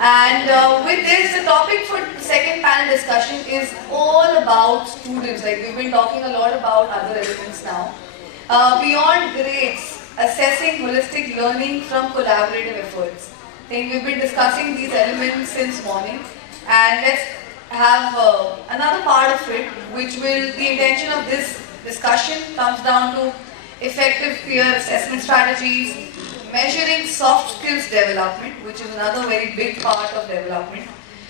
And with this, the topic for the second panel discussion is all about students. Like we've been talking a lot about other elements now. Beyond grades, assessing holistic learning from collaborative efforts. I think we've been discussing these elements since morning, and let's have another part of it, which will, the intention of this discussion comes down to effective peer assessment strategies, measuring soft skills development, which is another very big part of development,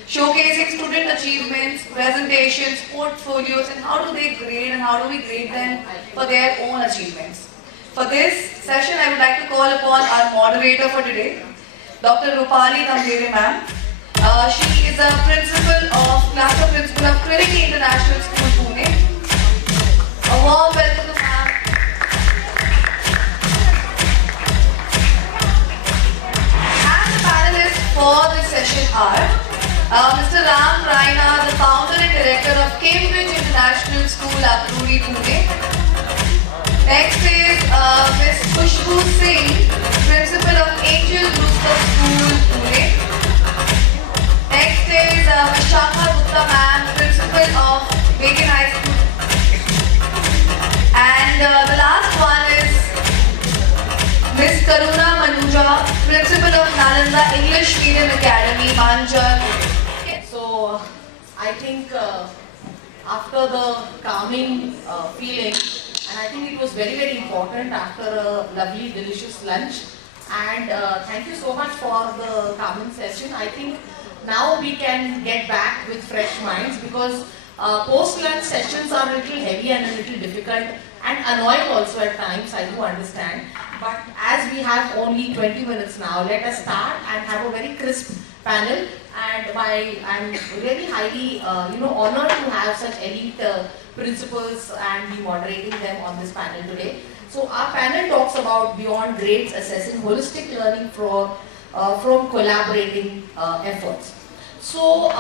showcasing student achievements, presentations, portfolios, and how do they grade and how do we grade them for their own achievements. For this session, I would like to call upon our moderator for today, Dr. 𝗟𝗶𝗸𝗲 ma'am. She is a cluster principal of 𝗟𝗶𝗸𝗲 International School, Pune. A warm welcome to ma'am. And the panelists for this session are Mr. 𝗟𝗶𝗸𝗲, the founder and director of Cambridge International School, Akruri, Pune. Next is Ms. 𝗟𝗶𝗸𝗲 Singh, principal of Angel Group of School, Pune. Next is 𝗟𝗶𝗸𝗲 ma'am, principal of Bacon High School. And the last one is Ms. 𝗟𝗏 Manuja, principal of Nalanda English Medium Academy, Manjal. So I think after the calming feeling, and I think it was very, very important after a lovely, delicious lunch. And thank you so much for the calming session. I think now we can get back with fresh minds, because post-lunch sessions are a little heavy and a little difficult and annoying also at times, I do understand. But as we have only 20 minutes now, let us start and have a very crisp panel. And I'm really highly honored to have such elite principals and be moderating them on this panel today. So our panel talks about beyond grades, assessing holistic learning from collaborating efforts. So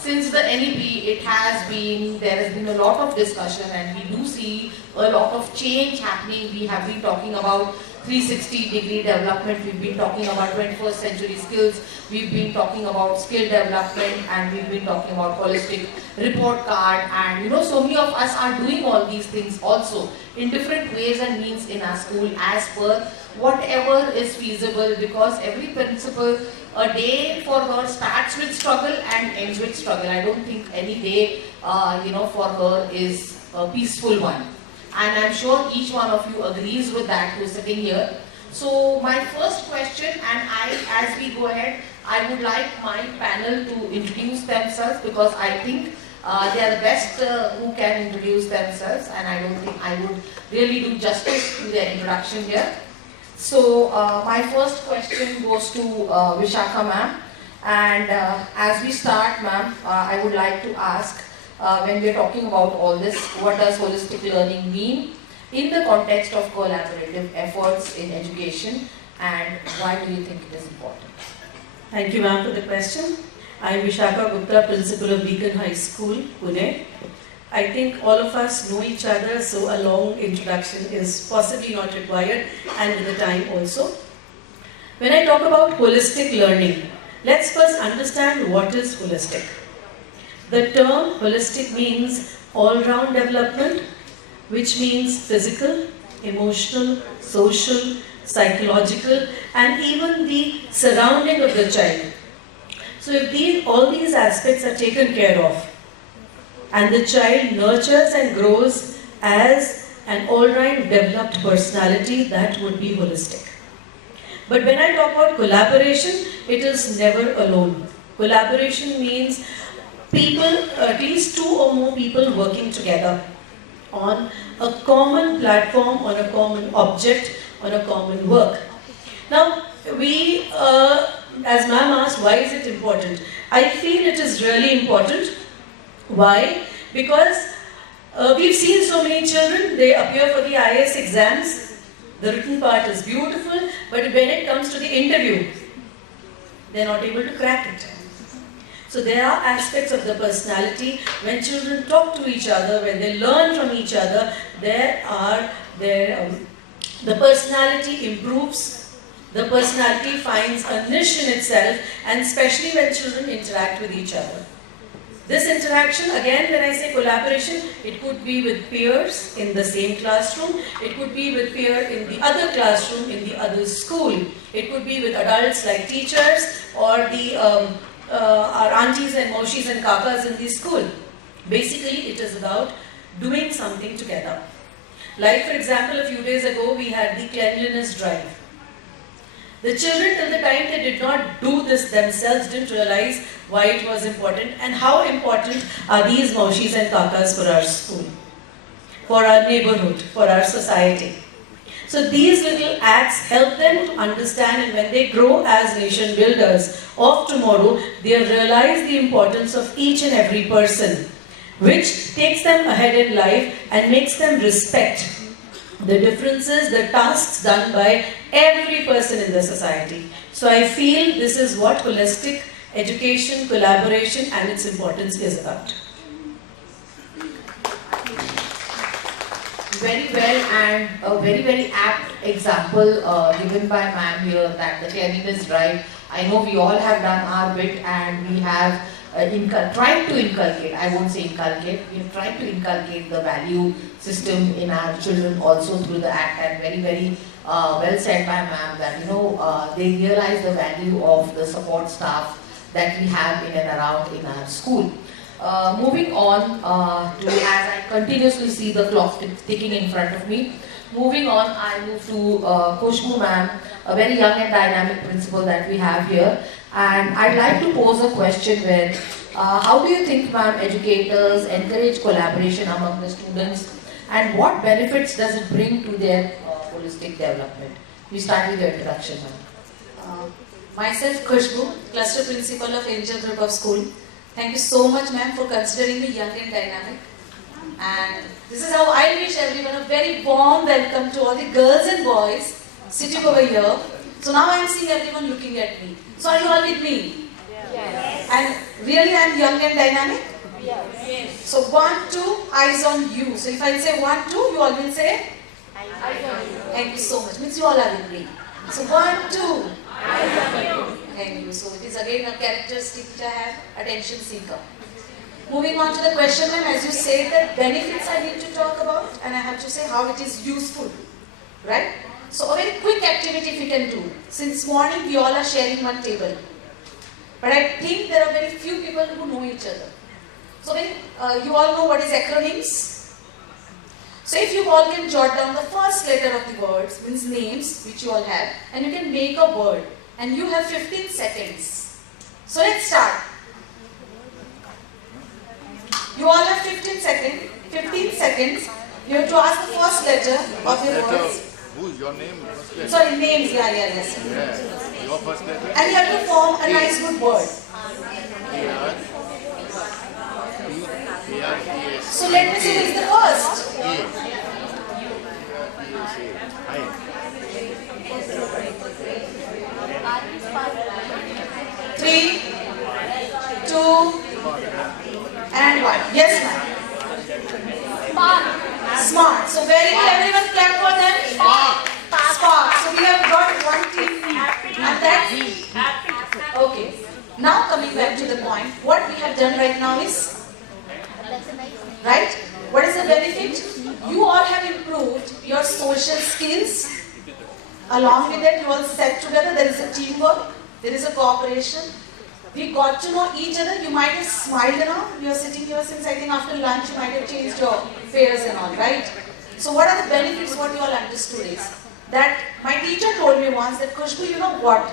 since the NEP, there has been a lot of discussion, and we do see a lot of change happening. We have been talking about 360-degree development, we've been talking about 21st century skills, we've been talking about skill development, and we've been talking about holistic report card, and so many of us are doing all these things also in different ways and means in our school as per whatever is feasible, because every principal, a day for her starts with struggle and ends with struggle. I don't think any day for her is a peaceful one. And I'm sure each one of you agrees with that who's sitting here. So my first question, and as we go ahead, I would like my panel to introduce themselves, because I think they are the best who can introduce themselves, and I don't think I would really do justice to their introduction here. So my first question goes to Vishakha ma'am, and as we start, ma'am, I would like to ask, when we are talking about all this, what does holistic learning mean in the context of collaborative efforts in education, and why do you think it is important? Thank you, ma'am, for the question. I am 𝗟𝗶𝗸𝗲, principal of Bacon High School, Pune. I think all of us know each other, so a long introduction is possibly not required, and with the time also. When I talk about holistic learning, let's first understand what is holistic. The term holistic means all-round development, which means physical, emotional, social, psychological, and even the surrounding of the child. So if all these aspects are taken care of, and the child nurtures and grows as an all-round developed personality, that would be holistic. But when I talk about collaboration, it is never alone. Collaboration means people, at least two or more people working together on a common platform, on a common object, on a common work. Now, as ma'am asked, why is it important? I feel it is really important. Why? Because we've seen so many children, they appear for the IAS exams. The written part is beautiful, but when it comes to the interview, they're not able to crack it. So there are aspects of the personality, when children talk to each other, when they learn from each other, the personality improves, The personality finds a niche in itself, and especially when children interact with each other. This interaction, again, when I say collaboration, it could be with peers in the same classroom, it could be with peers in the other classroom, in the other school, it could be with adults like teachers or our aunties and moshis and kakas in the school. Basically, it is about doing something together. Like, for example, a few days ago, we had the cleanliness drive. The children, till the time they did not do this themselves, didn't realize why it was important and how important are these moshis and kakas for our school, for our neighborhood, for our society. So these little acts help them to understand, and when they grow as nation builders of tomorrow, they realize the importance of each and every person, which takes them ahead in life and makes them respect the differences, the tasks done by every person in the society. So I feel this is what holistic education, collaboration and its importance is about. Very well, and a very apt example given by ma'am here, that the cleanliness drive. I know we all have done our bit, and we have tried to inculcate, I won't say inculcate, we have tried to inculcate the value system in our children also through the act, and very well said by ma'am that they realize the value of the support staff that we have in and around in our school. Moving on to, as I continuously see the clock ticking in front of me, moving on, I move to 𝗟𝗶𝗸𝗲 ma'am, a very young and dynamic principal that we have here. And I'd like to pose a question where, how do you think, ma'am, educators encourage collaboration among the students, and what benefits does it bring to their holistic development? We start with your introduction, ma'am. Myself, 𝗟𝗶𝗸𝗲, Cluster Principal of Angel Group of School. Thank you so much, ma'am, for considering me young and dynamic. And this is how I wish everyone a very warm welcome to all the girls and boys sitting over here. So now I am seeing everyone looking at me. So are you all with me? Yes. And really I am young and dynamic? Yes. So 1, 2, eyes on you. So if I say 1, 2, you all will say? Eyes on you. Thank you so much. Means you all are with me. So 1, 2. Eyes on you. Thank you. So it is again a characteristic which I have, attention seeker. Moving on to the question, ma'am, as you say that benefits I need to talk about, and I have to say how it is useful, right? So a very quick activity we can do. Since morning we all are sharing one table. But I think there are very few people who know each other. So you all know what is acronyms? So if you all can jot down the first letter of the words, means names, which you all have, and you can make a word. And you have 15 seconds. So let's start. You all have 15 seconds. 15 seconds. You have to ask the first letter of your words. Who's your name? Sorry, names, yes. Yeah. Your first letter? And you have to form a nice good word. So let me see who is the first. 3, 2, and 1. Yes, ma'am. Smart. So very good. Everyone clap for them. Spark. So we have got one team. And that's okay. Now coming back to the point, what we have done right now is, right? What is the benefit? You all have improved your social skills. Along with that, you all sat together. There is a teamwork. There is a cooperation. We got to know each other. You might have smiled around. You are sitting here since I think after lunch you might have changed your fares and all, right? So what are the benefits? What you all understood is that my teacher told me once that, 𝗟𝗶𝗸𝗲, you know what?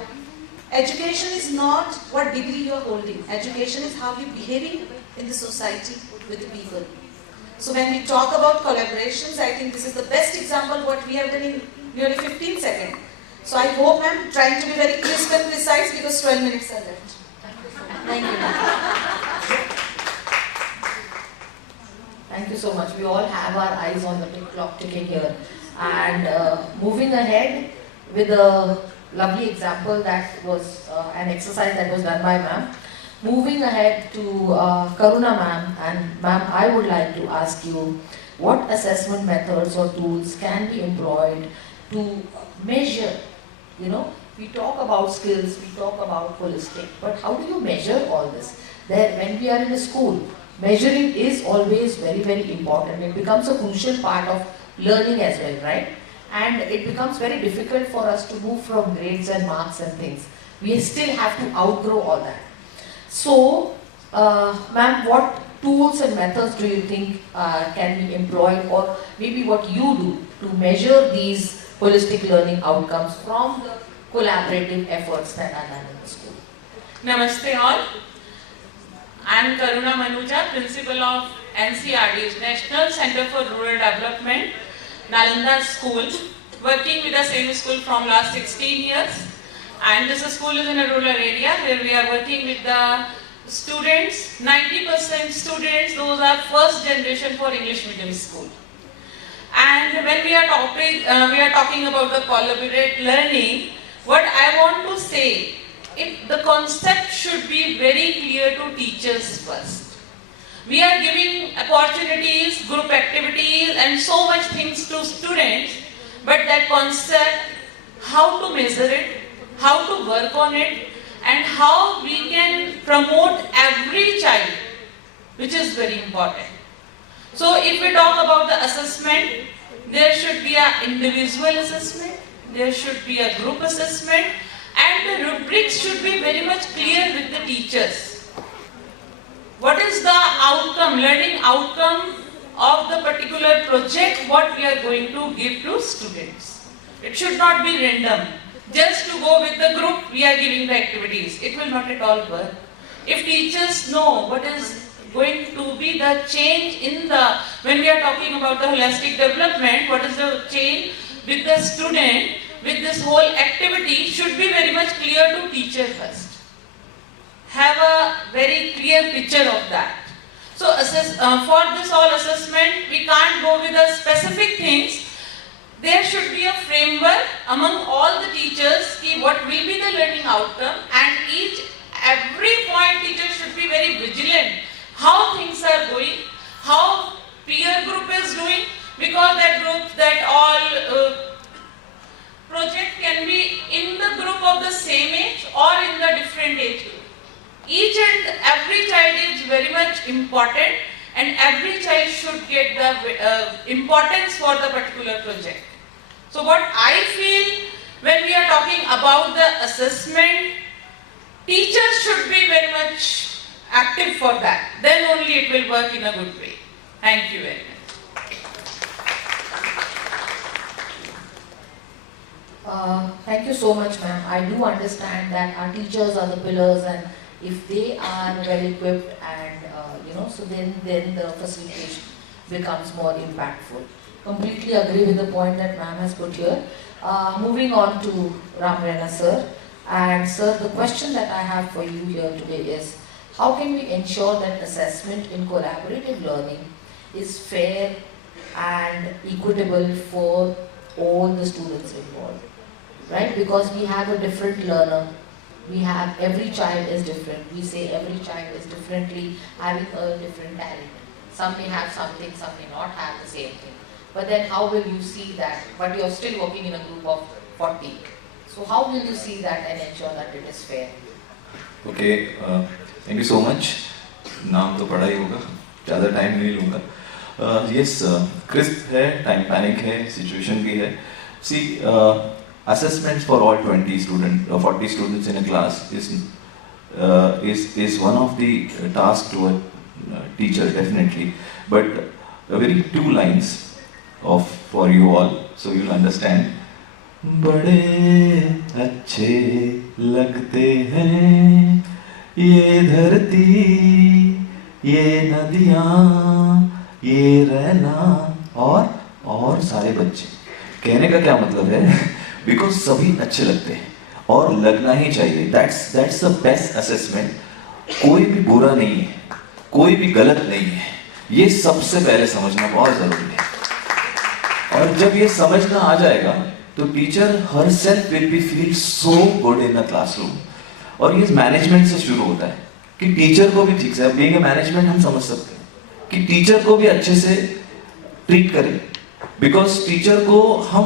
Education is not what degree you are holding. Education is how you are behaving in the society with the people. So when we talk about collaborations, I think this is the best example what we have done in nearly 15 seconds. So I hope I'm trying to be very crisp and precise because 12 minutes are left. Thank you. Thank you so much. We all have our eyes on the big clock ticking here. And moving ahead with a lovely example that was an exercise that was done by ma'am. Moving ahead to Karuna ma'am, and ma'am, I would like to ask you, what assessment methods or tools can be employed to measure, we talk about skills, we talk about holistic, but how do you measure all this? There, when we are in a school, measuring is always very, very important. It becomes a crucial part of learning as well, right? And it becomes very difficult for us to move from grades and marks and things. We still have to outgrow all that. So, ma'am, what tools and methods do you think can be employed, or maybe what you do to measure these holistic learning outcomes from the collaborative efforts that are done in the school? Namaste all. I am Karuna Manuja, Principal of NCRD's National Center for Rural Development, Nalanda School, working with the same school from last 16 years. And this school is in a rural area where we are working with the students, 90% students, those are first generation for English medium school. And when we are talking about the collaborative learning, what I want to say, the concept should be very clear to teachers first. We are giving opportunities, group activities and so much things to students, but that concept, how to measure it, how to work on it, and how we can promote every child, which is very important. So if we talk about the assessment, there should be an individual assessment, there should be a group assessment, and the rubrics should be very much clear with the teachers. What is the outcome, learning outcome of the particular project, what we are going to give to students? It should not be random. Just to go with the group, we are giving the activities. It will not at all work. If teachers know what is going to be the change in the, when we are talking about the holistic development, what is the change with the student, with this whole activity, should be very much clear to teacher first. Have a very clear picture of that. So for this whole assessment, we can't go with the specific things. There should be a framework among all the teachers, what will be the learning outcome, and every point teacher should be very vigilant how things are going, how peer group is doing, because that all project can be in the group of the same age or in the different age group. Each and every child is very much important, and every child should get the importance for the particular project. So what I feel, when we are talking about the assessment, teachers should be very much active for that. Then only it will work in a good way. Thank you very much. Thank you so much, ma'am. I do understand that our teachers are the pillars, and if they are well equipped and so then the facilitation becomes more impactful. Completely agree with the point that ma'am has put here. Moving on to Ram Rana sir. And sir, the question that I have for you here today is, how can we ensure that assessment in collaborative learning is fair and equitable for all the students involved? Right? Because we have a different learner. We have, every child is different. We say every child is differently having a different talent. Some may have something, some may not have the same thing. But then how will you see that? But you're still working in a group of 40. So how will you see that and ensure that it is fair? Okay, thank you so much. नाम तो पढ़ा ही होगा, ज़्यादा time नहीं लूँगा. Yes, crisp है, time panic है, situation भी है. See, assessments for all 20 students or 40 students in a class is one of the tasks to a teacher, definitely. But a very 2 lines for you all, so you'll understand. बड़े अच्छे लगते हैं ये धरती, ये नदियाँ, ये रहना और सारे बच्चे. कहने का क्या मतलब है? Because सभी अच्छे लगते हैं और लगना ही चाहिए. That's the best assessment. कोई भी बुरा नहीं है, कोई भी गलत नहीं है. ये सबसे पहले समझना बहुत जरूरी है. और जब ये समझना आ जाएगा, तो teacher herself will be feel so good in the classroom. और ये मैनेजमेंट से शुरू होता है कि टीचर को भी ठीक से, बीइंग अ मैनेजमेंट हम समझ सकते हैं कि टीचर को भी अच्छे से ट्रीट करें. बिकॉज टीचर को हम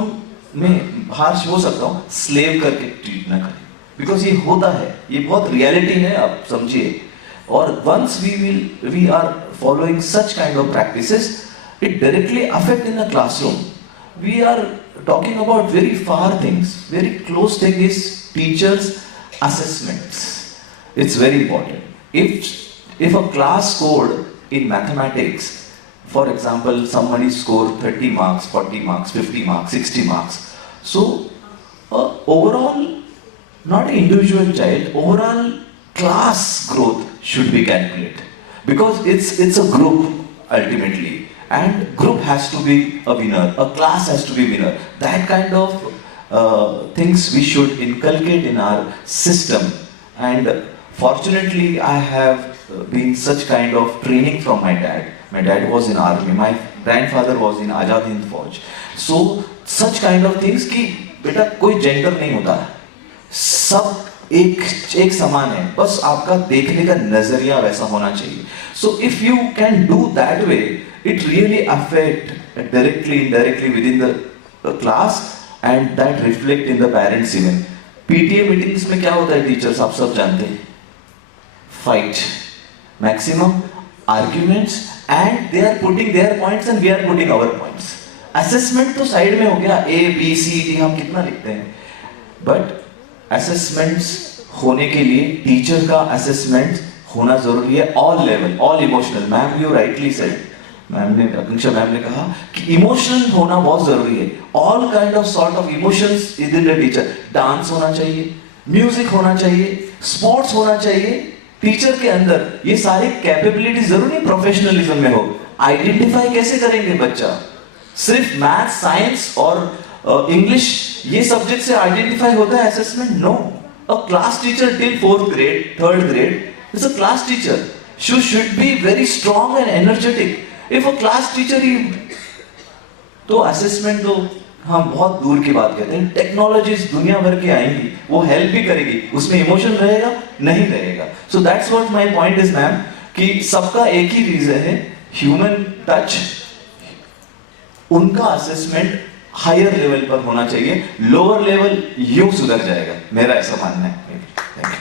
में हार्श हो सकता हूँ, स्लेव करके ट्रीट ना करें, बिकॉज ये होता है, ये बहुत रियलिटी है, आप समझिए. और once we are following such kind of practices, it directly affect in the classroom. We are talking about very far things. Very close thing is teachers' assessments. It's very important. If a class scored in mathematics, for example, somebody scored 30 marks, 40 marks, 50 marks, 60 marks. So, overall, not an individual child, overall class growth should be calculated. Because it's a group ultimately. And group has to be a winner, a class has to be winner. That kind of things we should inculcate in our system. And fortunately, I have been such kind of training from my dad. My dad was in army, my grandfather was in Azad Hind Fauj. So, such kind of things कि बेटा कोई gender नहीं होता, सब एक समान है, बस आपका देखने का नजरिया वैसा होना चाहिए. So if you can do that way, it really affect directly, indirectly within the class, and that reflect in the parents even. PTA meetings में क्या होता है टीचर्स, आप सब जानते हैं, fight, maximum arguments, and they are putting their points and we are putting our points. Assessment तो side में हो गया, A, B, C, D हम कितना लिखते हैं, but assessments होने के लिए टीचर का assessment होना जरूरी है, all level, all emotional. Ma'am you rightly said, ma'am ने, आकांक्षा मैम ने कहा कि इमोशनल होना बहुत जरूरी है. All kind of sort of emotions within the teacher. Dance होना चाहिए, म्यूजिक होना चाहिए, स्पोर्ट्स होना चाहिए टीचर के अंदर. ये सारी कैपेबिलिटी जरूरी प्रोफेशनलिज्म में हो. आइडेंटिफाई कैसे करेंगे बच्चा? सिर्फ मैथ, साइंस और इंग्लिश ये सब्जेक्ट से आइडेंटिफाई होता है assessment? No. A class teacher till 4th grade, 3rd grade is a class teacher. She should be very strong and energetic. If a class teacher ही तो असेसमेंट तो हम बहुत दूर की बात कहते हैं. टेक्नोलॉजीज दुनिया भर की आएंगी, वो हेल्प भी करेगी, उसमें इमोशन रहेगा नहीं रहेगा. So that's what my point is ma'am, कि सबका एक ही रीजन है, ह्यूमन टच. उनका असेसमेंट हायर लेवल पर होना चाहिए, लोअर लेवल यूं सुधर जाएगा, मेरा ऐसा मानना है. Thank you.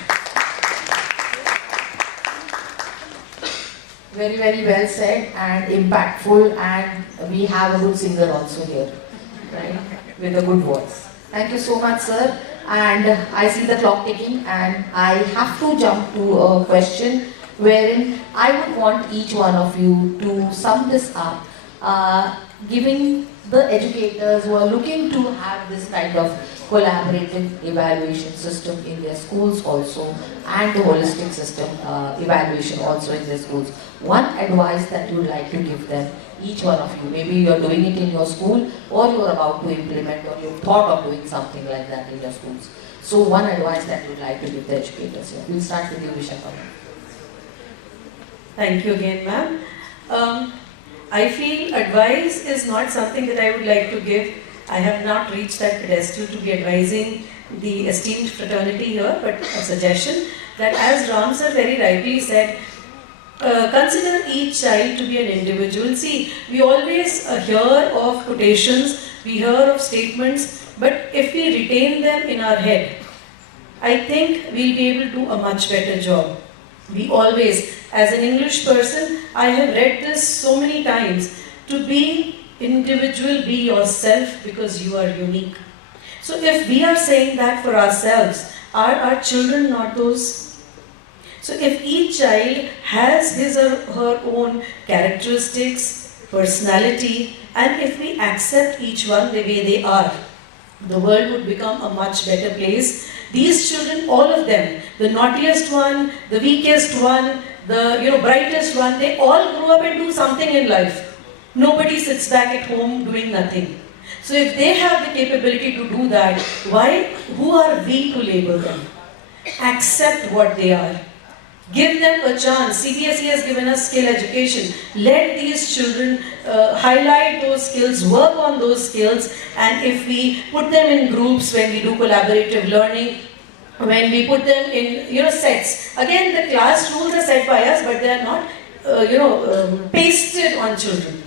Very, very well said and impactful, and we have a good singer also here, right? With a good voice. Thank you so much, sir. And I see the clock ticking, and I have to jump to a question wherein I would want each one of you to sum this up, giving the educators who are looking to have this kind of collaborative evaluation system in their schools also, and the holistic system evaluation also in their schools. One advice that you would like to give them, each one of you. Maybe you are doing it in your school, or you are about to implement, or you have thought of doing something like that in your schools. So one advice that you would like to give the educators here. We'll start with you, Vishakha. Thank you again, ma'am. I feel advice is not something that I would like to give. I have not reached that pedestal to be advising the esteemed fraternity here, but a suggestion that, as Ram sir very rightly said, consider each child to be an individual. See, we always hear of quotations, we hear of statements, but if we retain them in our head, I think we'll be able to do a much better job. We always, as an English person, I have read this so many times, to be individual, be yourself because you are unique. So if we are saying that for ourselves, are our children not those? So if each child has his or her own characteristics, personality, and if we accept each one the way they are, the world would become a much better place. These children, all of them, the naughtiest one, the weakest one, the brightest one, they all grow up and do something in life. Nobody sits back at home doing nothing. So if they have the capability to do that, who are we to label them? Accept what they are. Give them a chance. CBSE has given us skill education. Let these children highlight those skills, work on those skills, and if we put them in groups, when we do collaborative learning, when we put them in sets. Again, the class rules are set by us, but they are not pasted on children.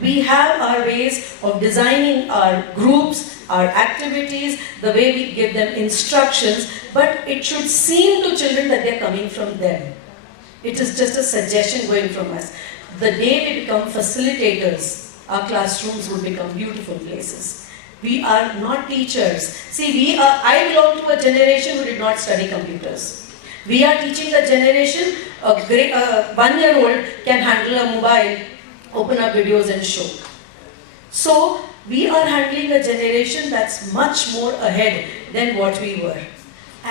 We have our ways of designing our groups, our activities, the way we give them instructions, but it should seem to children that they're coming from them. It is just a suggestion going from us. The day we become facilitators, our classrooms would become beautiful places. We are not teachers. See, I belong to a generation who did not study computers. We are teaching the generation, a 1-year-old can handle a mobile, open up videos and show. So, we are handling a generation that's much more ahead than what we were.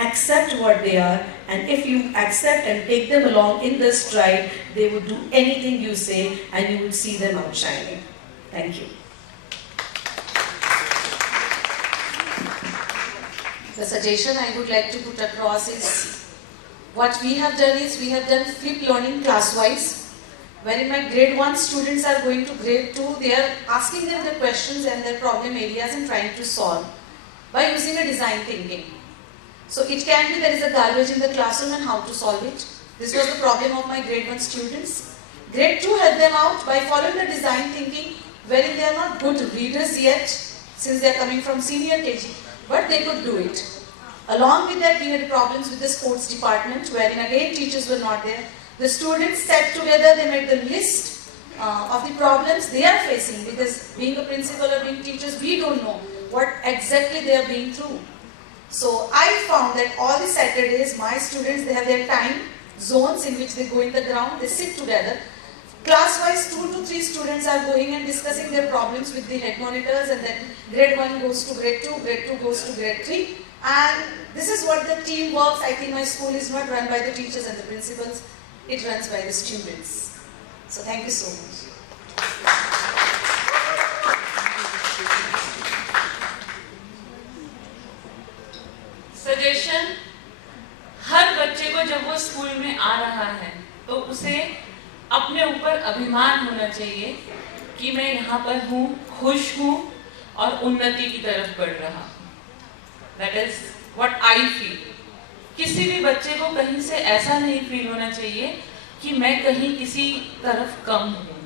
Accept what they are, and if you accept and take them along in this stride, they would do anything you say and you would see them outshining. Thank you. The suggestion I would like to put across is, what we have done is, we have done flip learning class-wise, wherein my grade 1 students are going to grade 2, they are asking them the questions and their problem areas and trying to solve by using a design thinking. So it can be there is a garbage in the classroom and how to solve it. This was the problem of my grade 1 students. Grade 2 helped them out by following the design thinking, wherein they are not good readers yet, since they are coming from senior KG, but they could do it. Along with that, we had problems with the sports department, wherein again teachers were not there. The students sat together, they made the list of the problems they are facing, because being a principal or being teachers, we don't know what exactly they are being through. So I found that all the Saturdays, my students, they have their time zones in which they go in the ground, they sit together. Class-wise, 2 to 3 students are going and discussing their problems with the head monitors, and then grade 1 goes to grade 2, grade 2 goes to grade 3. And this is what the team works. I think my school is not run by the teachers and the principals, it runs by the students. So thank you so much. Suggestion, हर बच्चे को जब वो school में आ रहा है तो उसे अपने ऊपर अभिमान होना चाहिए कि मैं यहाँ पर हूँ, खुश हूँ और उन्नति की तरफ बढ़ रहा हूँ. That is what I feel. किसी भी बच्चे को कहीं से ऐसा नहीं फील होना चाहिए कि मैं कहीं किसी तरफ कम हूँ.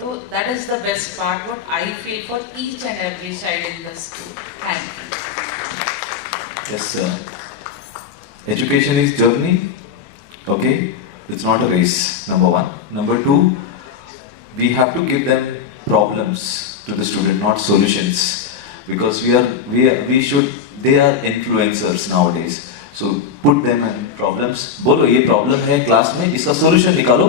तो that is the best part what I feel for each and every child in the school. Thank you. Yes, sir. Education is journey. Okay, it's not a race. Number one. Number two, we have to give them problems to the student, not solutions, because they are influencers nowadays. So put them in problems. बोलो ये problem है class में, इसका solution निकालो.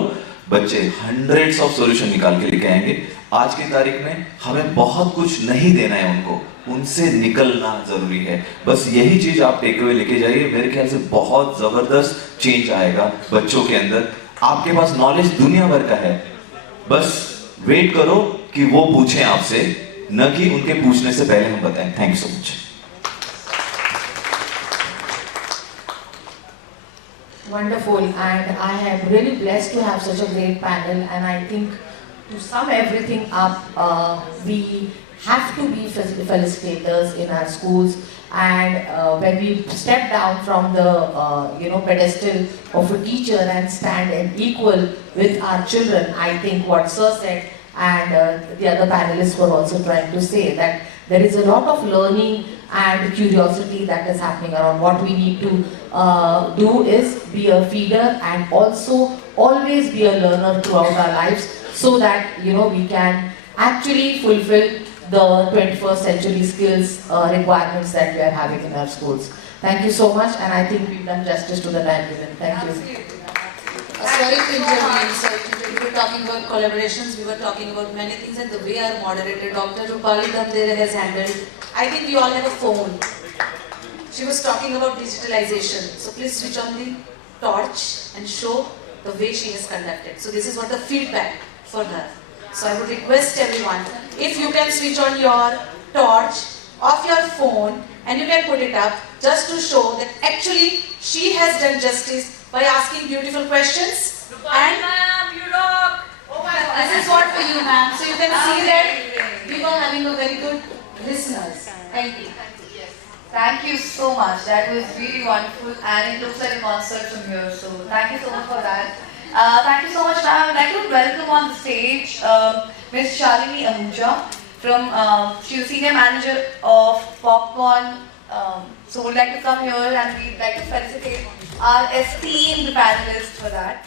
बच्चे hundreds of solution निकाल के लेके आएंगे. आज की तारीख में हमें बहुत कुछ नहीं देना है उनको, उनसे निकलना जरूरी है. बस यही चीज आप टेक अवे लेके जाइए. मेरे ख्याल से बहुत जबरदस्त चेंज आएगा बच्चों के अंदर. आपके पास नॉलेज दुनिया भर का है, बस वेट करो कि वो पूछें आपसे, न कि उनके पूछने से पहले हम बताएं. Thank you so much. Wonderful, and I am really blessed to have such a great panel, and I think to sum everything up, we have to be facilitators in our schools, and when we step down from the pedestal of a teacher and stand and equal with our children, I think what Sir said and the other panelists were also trying to say, that there is a lot of learning and curiosity that is happening around. What we need to do is be a feeder and also always be a learner throughout our lives, so that we can actually fulfill the 21st century skills requirements that we are having in our schools. Thank you so much, and I think we've done justice to the time given. Thank you. Sorry to intervene, sir. We were talking about collaborations, we were talking about many things, and the way our moderator, Dr. 𝗟𝗶𝗸𝗲 has handled. I think we all have a phone. She was talking about digitalization. So please switch on the torch and show the way she has conducted. So this is what the feedback for her. So I would request everyone, if you can switch on your torch of your phone and you can put it up, just to show that actually she has done justice by asking beautiful questions. And this is what for you, ma'am. So you can see that we were having a very good listeners. Thank you. Thank you so much. That was really wonderful, and it looks like a concert from here. So thank you so much for that. Thank you so much, ma'am. I would like to welcome on the stage Ms. Shalini Ahuja from, she's a senior manager of popcorn. So we'd like to come here and we'd like to felicitate our esteemed panelists for that.